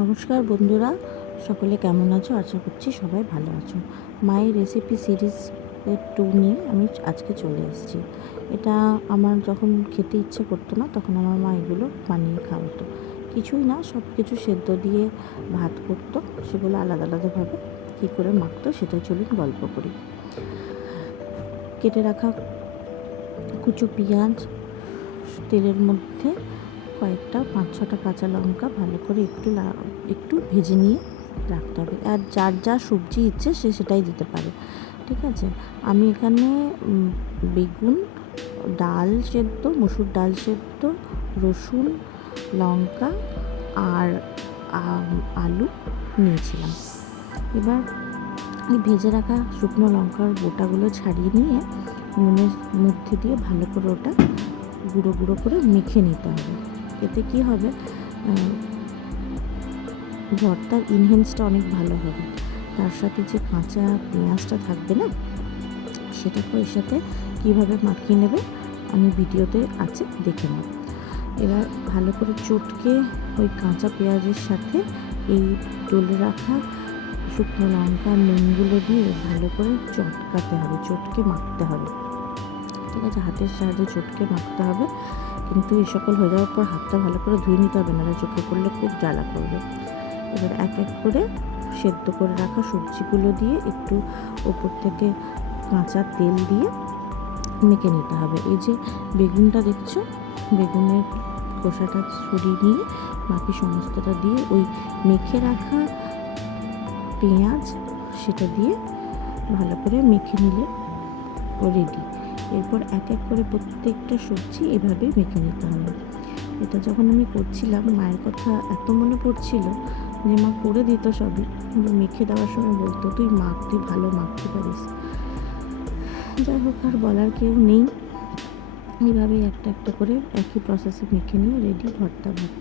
নমস্কার বন্ধুরা, সকলে কেমন আছো? আশা করছি সবাই ভালো আছো। মায়ের রেসিপি সিরিজ 2 নিয়ে আমি আজকে চলে এসেছি। এটা আমার যখন খেতে ইচ্ছে করতো না, তখন আমার মা এগুলো বানিয়ে খাওয়াতো। কিছুই না, সব কিছু সেদ্ধ দিয়ে ভাত করতো, সেগুলো আলাদা আলাদাভাবে কী করে মাখতো সেটাই চলুন গল্প করি। কেটে রাখা কুচো পেঁয়াজ, তেলের মধ্যে কয়েকটা 5-6টা কাঁচা লঙ্কা ভালো করে একটু ভেজে নিয়ে রাখতে হবে। আর যার যা সবজি ইচ্ছে সে সেটাই দিতে পারে, ঠিক আছে। আমি এখানে বেগুন, ডাল সেদ্ধ, মসুর ডাল সেদ্ধ, রসুন, লঙ্কা আর আলু নিয়েছিলাম। এবার এই ভেজে রাখা শুকনো লঙ্কার গোটাগুলো ছাড়িয়ে নিয়ে নুনের মধ্যে দিয়ে ভালো করে ওটা গুঁড়ো গুঁড়ো করে মেখে নিতে হবে। এতে কী হবে, ভর্তার ইনহেন্সটা অনেক ভালো হবে। তার সাথে যে কাঁচা পেঁয়াজটা থাকবে না, সেটাকে এর সাথে কীভাবে মাখিয়ে নেবে আমি ভিডিওতে আছে, দেখে নাও। এবার ভালো করে চটকে ওই কাঁচা পেঁয়াজের সাথে এই ডলে রাখা শুকনো লঙ্কা নুনগুলো দিয়ে ভালো করে চটকাতে হবে, চটকে মাখতে হবে, ঠিক আছে। হাতের সাহায্যে চটকে মাখতে হবে, কিন্তু এই সকল হয়ে যাওয়ার পর হাতটা ভালো করে ধুয়ে নিতে হবে, নাহলে চোখে পড়লে খুব জ্বালা করবে। এবার এক এক করে সেদ্ধ করে রাখা সবজিগুলো দিয়ে একটু ওপর থেকে কাঁচা তেল দিয়ে মেখে নিতে হবে। এই যে বেগুনটা দেখছো, বেগুনের খোসাটা ছড়িয়ে নিয়ে বাকি সমস্তটা দিয়ে ওই মেখে রাখা পেঁয়াজ সেটা দিয়ে ভালো করে মেখে নিলে ও রেডি। এরপর এক এক করে প্রত্যেকটা সবজি এভাবেই মেখে নিতে হবে। এটা যখন আমি করছিলাম, মায়ের কথা এত মনে পড়ছিল যে মা করে দিত সবই, কিন্তু মেখে দেওয়ার সময় বলতো, তুই মাখ, তুই ভালো মাখতে পারিস। যাই হোক, আর বলার কেউ নেই। এইভাবেই একটা একটা করে একই প্রসেসে মেখে নিয়ে রেডি ভর্তা ভাত।